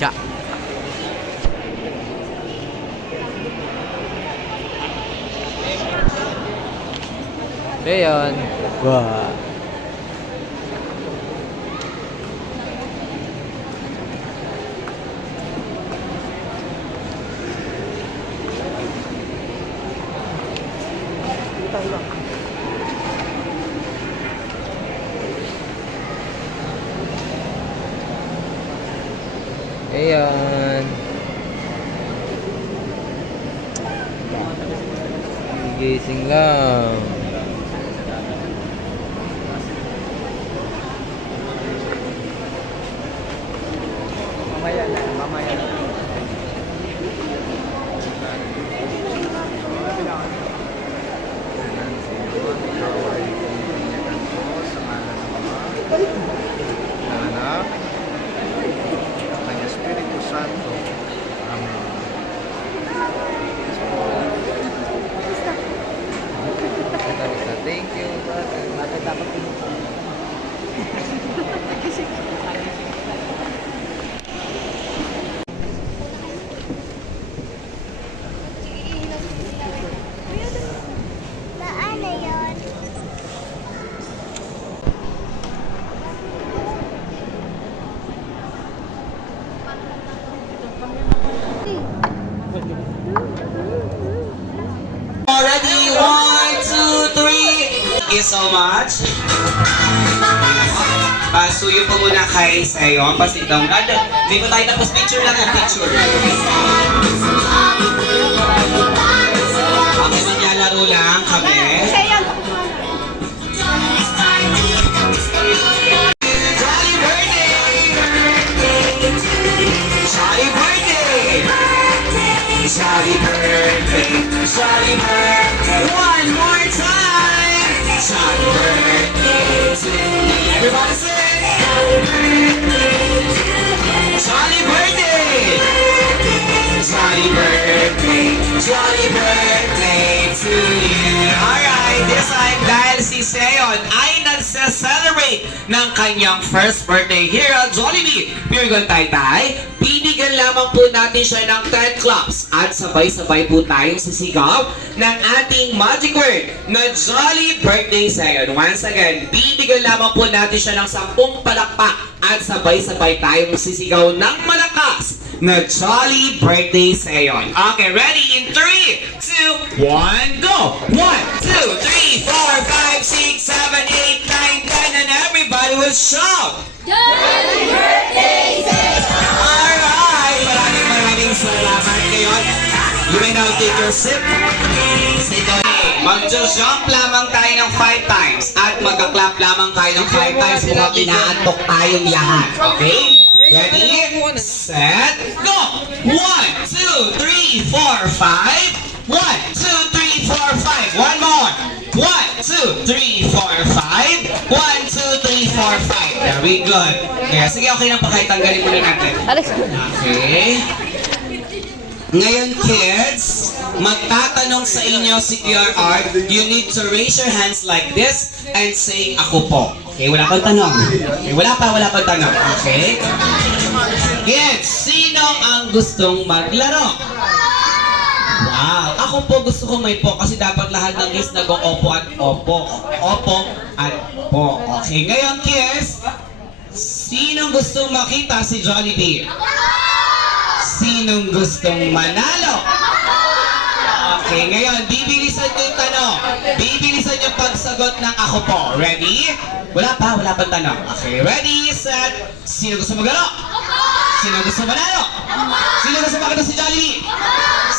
Cha. So yun. Wow. Ayan. Gising lang. Mamaya na, mamaya na. Anak, ng Espiritu Santo. Amen. Thank you, brother. Bakit dapat Saan na yun? Ready? 1, 2, 3. Thank you so much. Pasuyo po muna kay Sayon. Pasit down. Hindi po tayo tapos picture lang yung picture. Okay, maglalaro lang kami. Jolly birthday! Jolly birthday! Jolly birthday! Jolly birthday! One more time! Jolly birthday to you! Everybody sing! Jolly birthday! Jolly birthday! Jolly birthday to you! Alright, this time dahil si Seon ay nagsa-celebrate ng kanyang first birthday here at Jollibee Pure Gold Taytay, bibigyan lamang po natin siya ng 10 claps at sabay-sabay po tayong sisigaw ng ating magic word na Jolly Birthday Seon. Once again, bibigyan lamang po natin siya ng 10 palakpak at sabay-sabay tayong sisigaw ng malakas na Jolly Birthday Seon. Okay, ready? In 3, 2, 1, go! 1, 2, 3, 4, 5, 6, 7, 8, 9, 10, and everybody will shout! Happy birthday, Alright! Maraming salamat ngayon. You may now take your sip. Sit down. Magjo-jump lamang tayo ng 5 times at magka-clap lamang tayo ng 5 times kung inaantok tayong lahat. Okay? Ready? Set, go! 1, 2, 3, 4, 5. 1, 2, 3, 4, 5. One more. 1, 2, 3, 4, 5. 1, 2, 3, 4, 5. Very good. Kaya sige, okay lang pa kahit tanggalin muna natin. Okay. Ngayon, kids, magtatanong sa inyo si QRR. You need to raise your hands like this and say, ako po. Okay, wala pang tanong. Okay, wala pang tanong. Okay? Kids, sino ang gustong maglaro? Wow! Ako po gusto ko may po kasi dapat lahat ng kids nag-opo at opo. Opo at po. Okay, ngayon, kids, sinong gustong makita si Jollibee? Sinong gustong manalo? Okay, ngayon, bibilisan nyo yung tanong. Bibilisan yung pagsagot ng ako po. Ready? Wala pang tanong. Okay, ready, set. Sino gusto magalo? Sino gusto manalo? Sino gusto makita si Jollibee?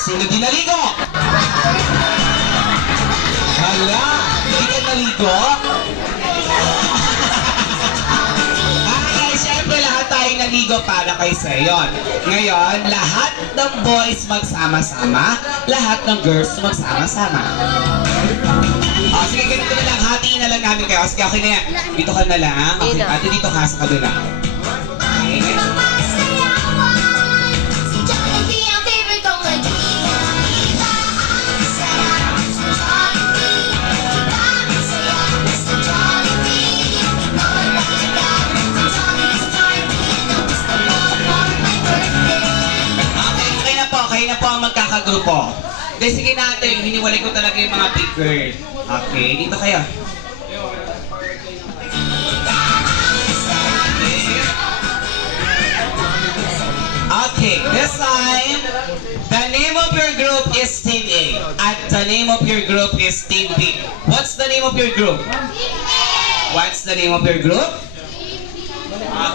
Sino di naligo? Hala, hindi ka naligo? Siyempre lahat tayo naligo para kay Seyon. Ngayon, lahat ng boys magsama-sama, lahat ng girls magsama-sama. Sige, ganito na lang. Hatiin na lang namin kayo. Sige, okay na yan. Dito ka na lang. Okay, ate, dito ka sa kabila. Okay. Jollibee ang favorite kong mag-iiba. Jollibee, na po ang magkakagrupo. Then sige natin, hiniwalay ko talaga yung mga big girl. Okay, dito kayo. Okay, this time, the name of your group is Team A. At the name of your group is Team B. What's the name of your group? What's the name of your group?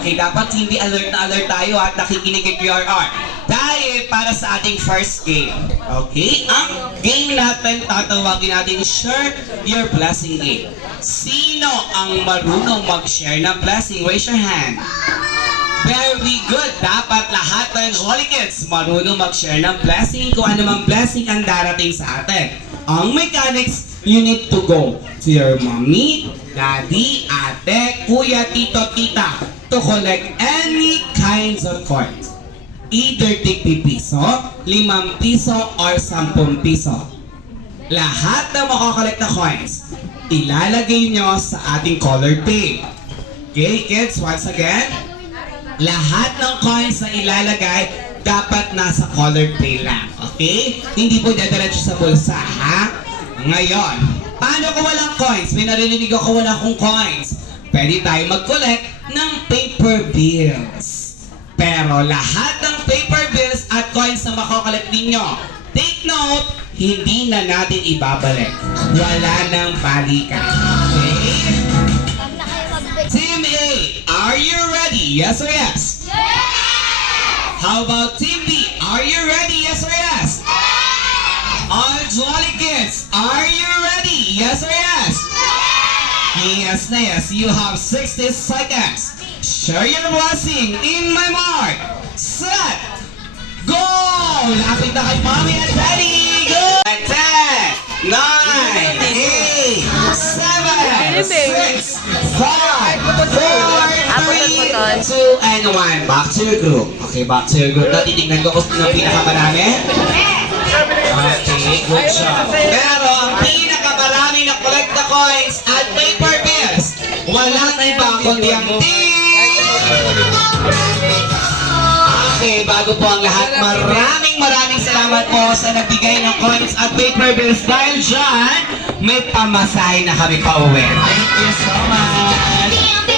Okay, dapat hindi alert na alert tayo at nakikinig kay QRR. Dahil para sa ating first game. Okay, ang game natin tatawagin natin Share Your Blessing Game. Sino ang marunong mag-share ng blessing? Raise your hand. Very good. Dapat lahat ng Holy Kids marunong mag-share ng blessing kung ano mang blessing ang darating sa atin. Ang mechanics, you need to go to your mommy, daddy, ate, kuya, tito, tita to collect any kinds of coins. Either tig piso, 5 piso, or 10 piso. Lahat na makakollect na coins, ilalagay nyo sa ating colored tape. Okay, kids, once again, lahat ng coins na ilalagay dapat nasa colored tray lang. Okay? Hindi po dadiretso sa bulsa, ha? Ngayon, paano kung walang coins? May narinig ako wala akong coins. Pwede tayo mag-collect ng paper bills. Pero lahat ng paper bills at coins na makokollect ninyo, take note, hindi na natin ibabalik. Wala nang balikan. Okay? Team A, are you ready? Yes or yes? How about Team B? Are you ready? Yes or yes? All Jolly Kids, are you ready? Yes or yes? Yes na yes. You have 60 seconds. Share your blessing in my mark. Set. Go! Lapit na kay Mommy and Daddy. Go! 10, 9, 8, 7, 6, 5, 4, 3, 2, and 1. Back to your group. Okay, back to your group. Natitignan ko kung sino ang pinakamarami. Okay, good job. Pero ang pinakamarami na collect na coins at paper bills, walang iba kundi ang team. Okay, bago po ang lahat, maraming salamat po sa nagbigay ng coins at paper bills. Dahil dyan, may pamasahe na kami pa uwi. Thank you so much.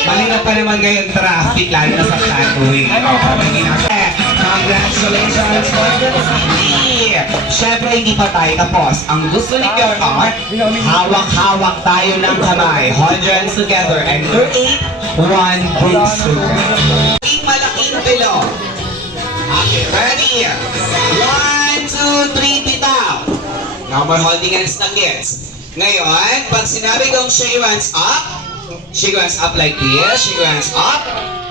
Malinaw pa naman ngayon traffic, lalo na sa Santui. Congratulations for the city! Syempre, hindi pa tayo tapos. Ang gusto ni QRR, hawak-hawak tayo ng kamay. Hold your hands together and create one big sugar. Malaking bilog. Okay, ready? 1, 2, 3, bitaw. Now we're holding hands na kids. Ngayon, pag sinabi kong shake your hands up, shake your hands up like this, shake your hands up,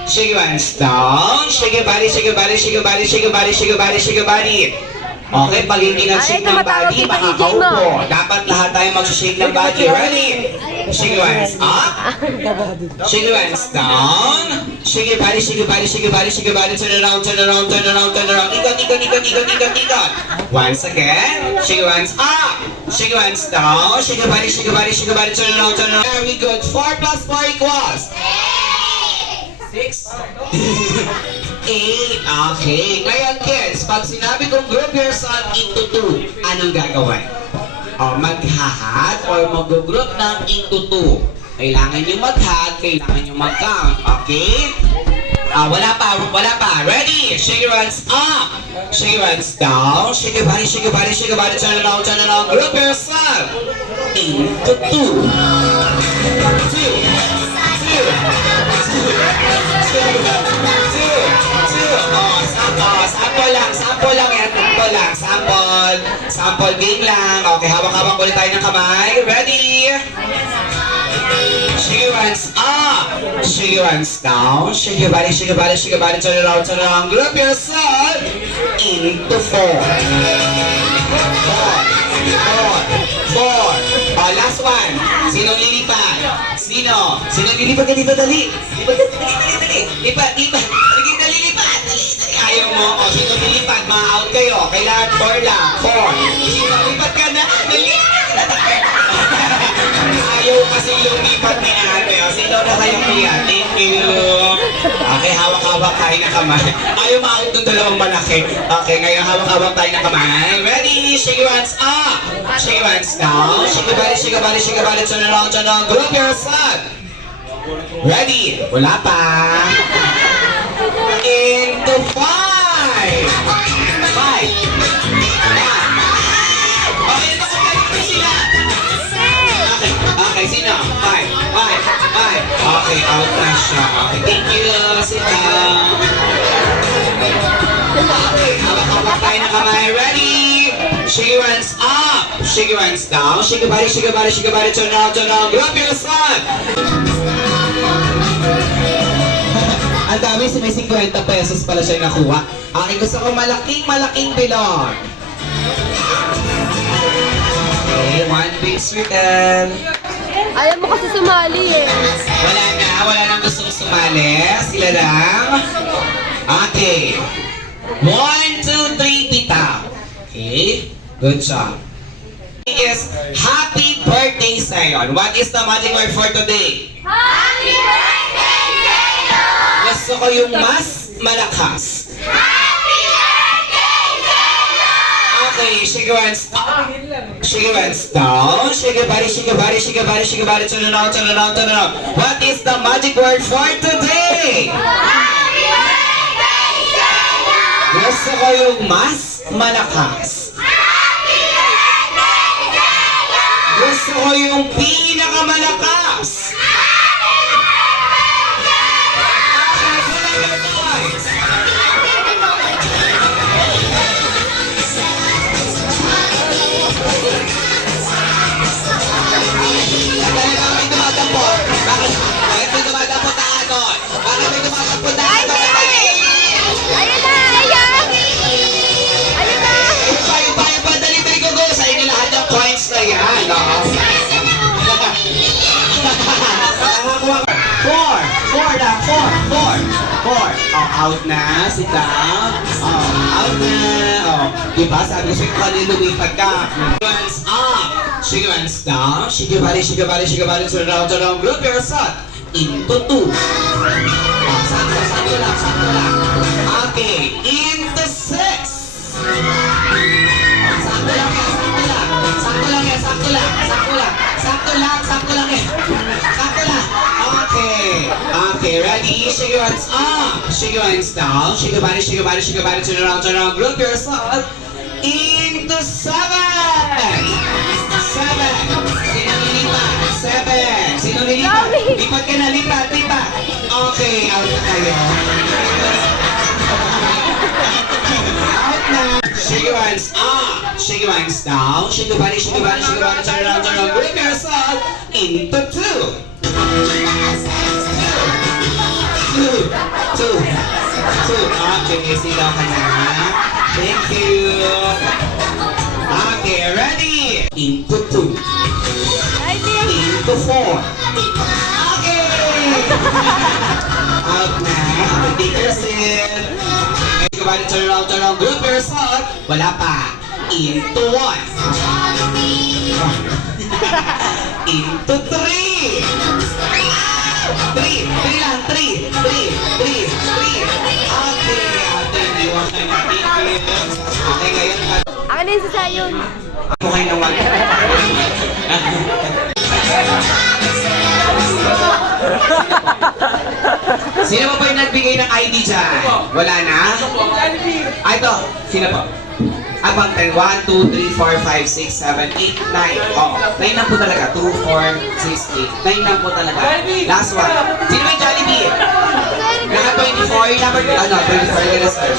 shake your hands down, shake your body, shake your body, shake your body, shake your body, shake your body, shake your body. Okay, pag hindi nag-shake ng body, makakaupo. Dapat lahat tayo mag-shake ng body. Ready? Shake your hands up, shake your hands down, shake your body, shake your body, shake your body, shake your body, turn around, turn around, turn around, turn around, ikot, ikot, ikot, ikot, ikot, ikot. Once again, shake your hands up, shake your hands down, shake your body, shake your body, shake your body, turn around, turn around. Very good. 4 plus 4 equals 6. 8. Okay. Ngayon kids, pag sinabi kong group yourself into 2, anong gagawin? Mag-hahag or mag-group ng into 2. Kailangan nyo mag-hag, kailangan nyo mag-count. Okay? Wala pa. Ready? Shake your hands up. Shake your hands down. Shake your body, shake your body, shake your body. Turn around, turn around. Group yourself into 2. 2. 2. 2. 2. 2. Sample lang yan. Sample game lang. Okay, hawak-hawak ulit tayo ng kamay. Ready? Shake your hands up. Shake your hands down. Shake your body, shake your body, shake your body. Turn around, turn around. Group yourself into 4. 4. 4. Last one. Sinong lilipat? Sino? Sinong lilipat ka dito? Dali. Lipat. Sige, dali. Ayaw mo. O, sino lilipat? Ma-out kayo. Kailangan 4 lang. 4. Sino lipat ka na? Dali. Ayaw kasi lumipat ni ate. O, sino na kayong kuya? Thank you. Okay, hawak-hawak tayo ng kamay. Ayaw ma-out ng dalawang malaki. Okay, ngayon hawak-hawak tayo ng kamay. Ready? Shake your hands up. Shake your hands down. Shake your body, shake your body, shake your body. Turn around, turn around. Group your side. Ready? Wala pa. Into 5. 5. Okay, ito ko kayo sila. Okay, sino? 5. Okay, out na siya. Okay, thank you. Sit down. Okay, hawak-hawak tayo ng kamay. Ready? Shake your hands up. Shake your hands down. Shake your body, shake your body, shake your body. Turn around, turn around. Grab your son. Ang dami, may 50 pesos pala siya nakuha. Okay, gusto ko malaking bilog. Okay, one big circle. Ayaw mo kasi sumali eh. Wala nang gustong sumali. Sila lang. Okay. 1, 2, 3, tita. Okay, good job. Is happy birthday sa'yo. What is the magic word for today? Happy birthday, Zeno! Gusto ko yung mas malakas. Happy birthday, Zeno! Okay, shake your hands up. Shake your hands down. Shake your body, shake your body, shake your body, shake your body. Turn around, turn around, turn around. What is the magic word for today? Happy birthday, Zeno! Gusto ko yung mas malakas. Happy birthday, Zeno! Gusto ko yung pinakamalakas. Bakit may dumadapot na anon? Bakit may dumadapot na anon? Ayun na! Ayan! Ayun na! Yung pa, dali ko sa inyo lahat ng points na yan, no? Nakakuha ka. 4 lang, 4. Oh, out na, sit down. Oh, out na. Oh, diba, sabi ko sa'yo kanina lumipat ka. Hands up. Shake your hands down. Shake your body, shake your body, shake your body. Turn around, turn around. Group your son. Into 2. Oh, sakto lang. Okay, into 6. Sakto lang. Okay, ready? Shake your hands up. Shake your hands down. Shake your body, shake your body, shake your body. Turn around, turn around. Group yourself into 7. 7. Sino nilipat? Lipat ka na, lipat. Okay, out na kayo. Out na. Shake your hands up. Shake your hands down. Shake your body, shake your body, shake your body. Turn around, turn around. Group yourself into 2. 2. Okay, sigaw ka na. Thank you. Okay, ready? Into 2. Into 4. Okay. Out na. Take your seat. Make your body turn around. Group yourself. Wala pa. Into 1. Into 3. 3 lang. Okay, ate, naiwan ka na. Okay, ngayon, Akin na yung sasayon. ako kayo naman. Sino pa yung nagbigay ng ID dyan? Wala na? Ito, sino po? Abang 10, 1, 2, 3, 4, 5, 6, 7, 8, 9. Oh, 9 lang po talaga. 2, 4, 6, 8. 9 lang po talaga. Last one. Sino may Jollibee? Naka 24, yung number, 24 yung last one.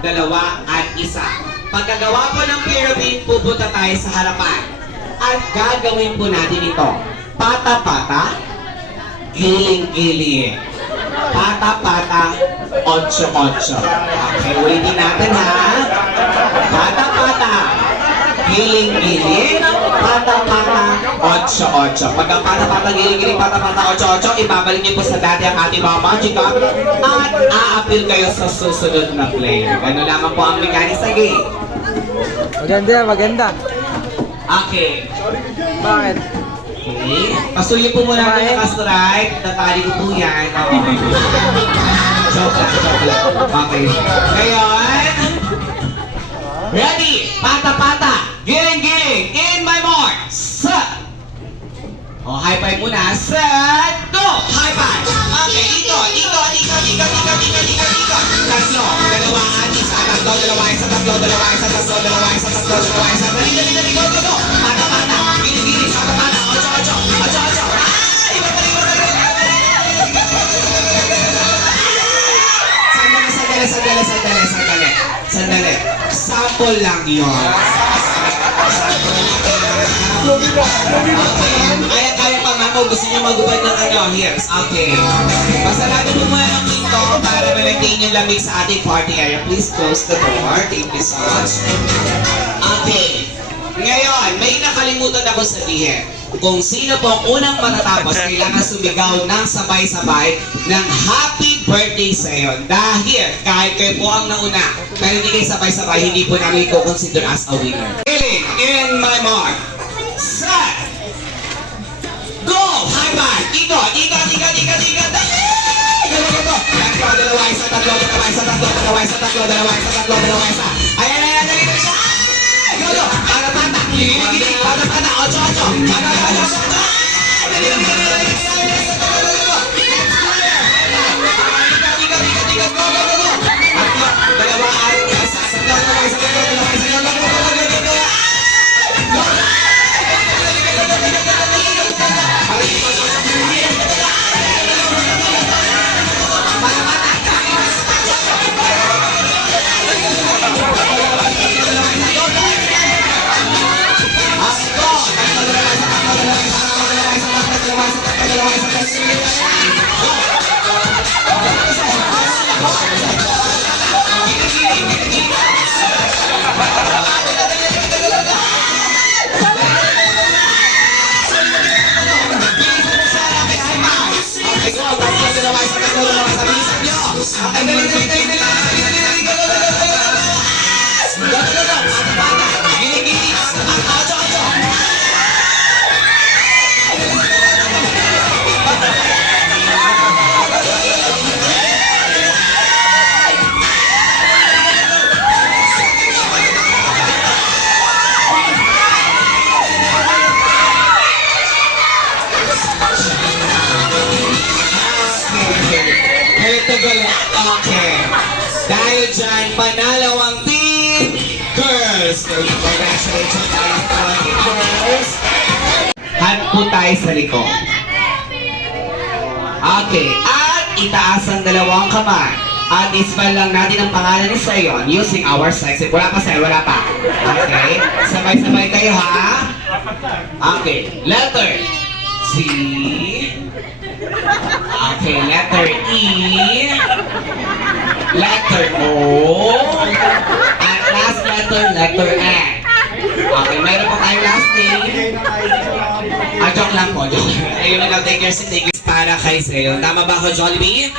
Dalawa at isa. Pagkagawa po ng pyramid, pupunta tayo sa harapan. At gagawin po natin ito. Pata-pata, giling-giling. Pata-pata, 8-8. Okay, ulitin natin ha. Pata-pata, giling-giling, pata-pata, 8-8. Pag ang pata-pata, giling-giling, pata-pata, 8-8, ibabalik niyo po sa dati ang ating mga magic at a-appeal kayo sa susunod na play. Ganun lamang po ang mechanics sa game. Maganda, maganda. Okay. Bakit? Okay. Pasuyin po muna natin yung strike. Natali ko po yan. Oo. Joke lang. Okay. Ngayon. Ready? Pata-pata. Giling-giling. In my mark. Set. O, high five muna. Set. Go! High five. Okay. Ikot. Tatlo. Dalawa. Isa. Tatlo. Dalawa. Isa. Tatlo. Dalawa. Isa. Tatlo. Dalawa. Isa. Tatlo. Dalawa. Isa. Dali. Go. Pata-pata. Giling-giling. Pata-pata. 8-8. 8-8. Ay! Sandali. Sample lang yun. Kaya pa ma'am, kung gusto niyo magubad ng here. Okay. Pasarado mo muna ng pinto para ma-maintain yung lamig sa ating party area. Please close the door. Thank you so much. Okay. Ngayon, may nakalimutan ako sabihin. Kung sino po ang unang matatapos, kailangan sumigaw ng sabay-sabay ng happy birthday sa iyo. Dahil kahit kayo po ang nauna, pero hindi kayo sabay-sabay, hindi po namin i-consider as a winner. Feeling in my mark. Set! Go! High five! Ikot! Dali! Go! Tatlo, dalawa, isa, tatlo, dalawa, isa, tatlo, dalawa, isa, tatlo, dalawa, isa, tatlo, dalawa, isa. Ayan, dali! Go! Pata-pata! Giling-giling! Pata-pata! 8-8! Pata-pata! Okay. Dahil dyan, panalo ang team girls. Congratulations tayo sa team girls. Hand po tayo sa likod. Okay. At itaas ang dalawang kamay. At ispell lang natin ang pangalan ni Sayon using our sexy. Wala pa, Sayon. Wala pa. Okay. Sabay-sabay tayo, ha? Okay. Letter C. Okay, letter E, letter O, at last letter N. Okay, meron pa tayong last name. Joke lang po, joke. Ayun na, take your seat, para kay Sayo. Tama ba ako, Jollibee?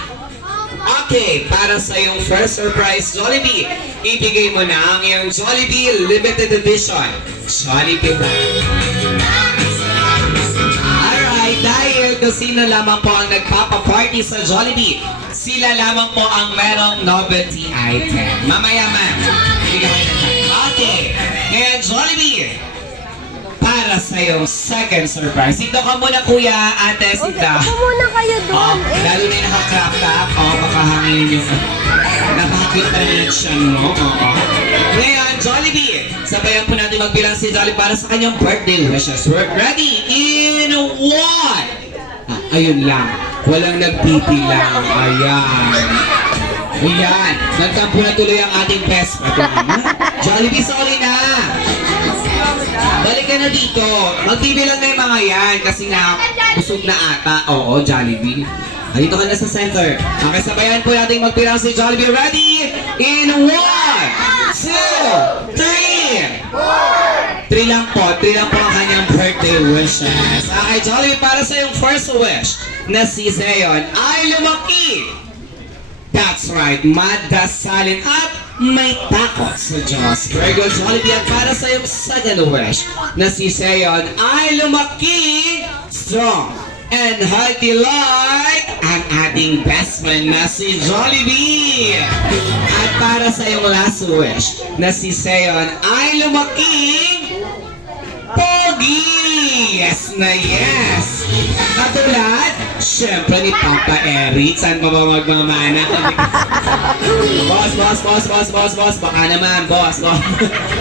Okay, para sa iyong first surprise, Jollibee, ibigay mo na ang iyong Jollibee Limited Edition, Jollibee Bag. Dahil kung sino lamang po ang nagpapa-party sa Jollibee, sila lamang po ang merong novelty item. Mamaya, ma'am. Okay. Ngayon, Jollibee, para sa iyong second surprise. Dito ka muna, kuya, ate, sita. Ako muna kayo doon. Lalo na yung naka-crop top. Makahangin yung napakakit na yung siya, no? Ngayon, Jollibee, sabayan po natin magbilang si Jollibee para sa kanyang birthday wishes. We're ready in 1! Ayun lang. Walang nagpipilang. Ayan. Nagtampo na tuloy ang ating best friend. Jollibee, sorry na. Balik ka na dito. Magbibilang na yung mga yan kasi nga busog na ata. Oo, Jollibee. Dito ka na sa center. Okay, sabayan po natin magbilang si Jollibee. Ready? In 1, 2, 3, 4, 3 lang po ang kanyang birthday wishes. Okay, Jollibee, para sa yung first wish na si Zeon ay lumaki. That's right, madasalin at may takot sa Diyos. Very good, Jollibee. At para sa yung second wish na si Zeon ay lumaki strong and healthy like ang ating best friend na si Jollibee. At para sa yung last wish na si Zeon ay lumaking pogi. Yes na yes. Katulad, syempre ni Papa Eric. Saan pa ba magmamana? Boss. Baka naman, boss.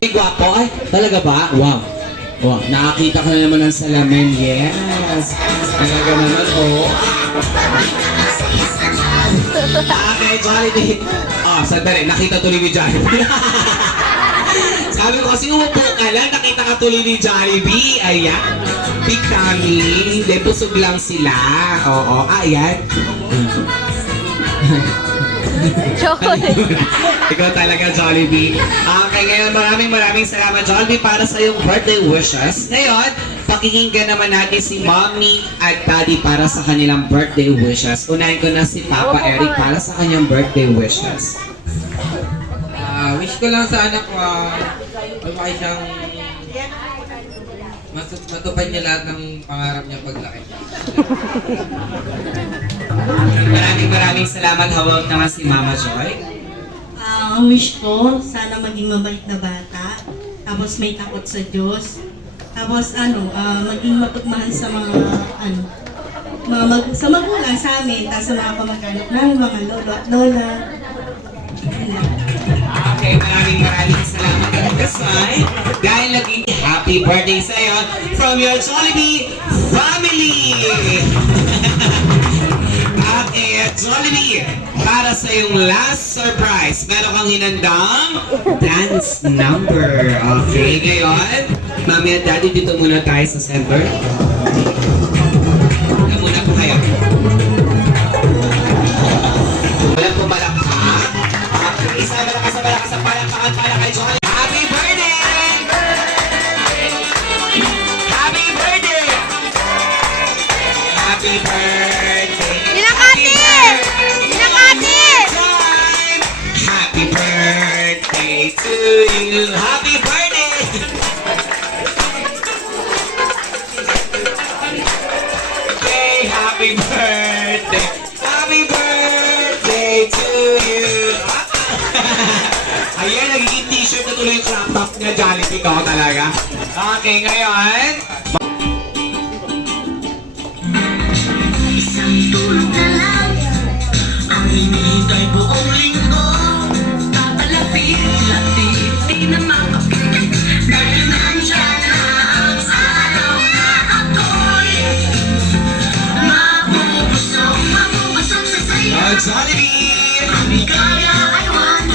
Ay, gwapo. Ay, talaga ba? Wow. Wow, nakakita ko na naman ng salamin. Yes. Talaga naman, oh. Okay, Jollibee. Sandali. Nakita tuloy ni Jollibee. Sabi ko kasi umupo ka lang, nakita ka tuloy ni Jollibee. Ayan. Becoming. Hindi, busog lang sila. Oo, ayan. Chocolate. Ikaw talaga, Jollibee. Okay, ngayon maraming salamat, Jollibee, para sa iyong birthday wishes. Ngayon, pakikinggan naman natin si Mommy at Daddy para sa kanilang birthday wishes. Unahin ko na si Papa Eric para sa kanyang birthday wishes. Wish ko lang sa anak ko, lumaki siyang matupad niya lahat ng pangarap niya paglaki. Maraming salamat. Hawak naman si Mama Joy. Ang wish ko, sana maging mabait na bata, tapos may takot sa Diyos, tapos maging mapagmahal sa sa magulang sa amin, tapos sa mga kamag-anak namin, mga lolo at lola. Okay, maraming salamat at kasay. Dahil naging happy birthday sa iyo from your Jollibee family! Okay, Jollibee, para sa iyong last surprise, meron kang hinandang dance number. Okay, ngayon, Mami at Daddy, dito muna tayo sa center. Dito muna po kayo. Walang pumalakpak. Isa malakas sa palakpakan para kay Jollibee. Happy birthday! Happy birthday! Happy birthday! Pinakati! Happy birthday to you! Happy birthday! Okay, happy birthday! Happy birthday to you! Ayan, nagiging t-shirt na tuloy yung crop top niya, Jollibee ko talaga. Okay, ngayon, Isang tulog na lang ang hinihintay buong linggo. Papalapit-lapit, di na makapit. Dahil nandyan na ang araw na ako'y mabubusog sa sayo. Jollibee! Ang ligaya ay walang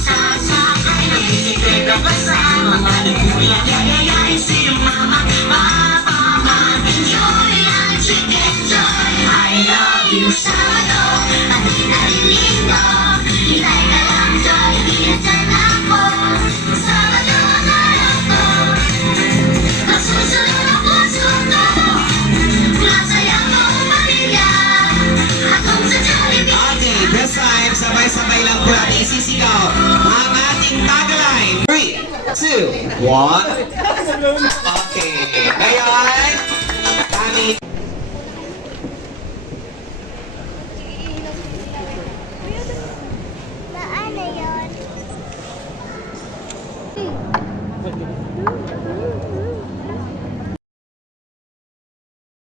sasakay na bisiklet na kasama. Maliguyang yayayain si mama, papa, enjoy ang chicken joy. I love you, Sado, at pinarinig ko. Hintay ka lang, Joy, binatan ako. Sabado na ako, nasusunod ang puso ko. Masaya mo, pamilya, atong sa Jollibee. Okay, this time, sabay-sabay lang po natin isisigaw ang ating tagline. 3, 2, 1.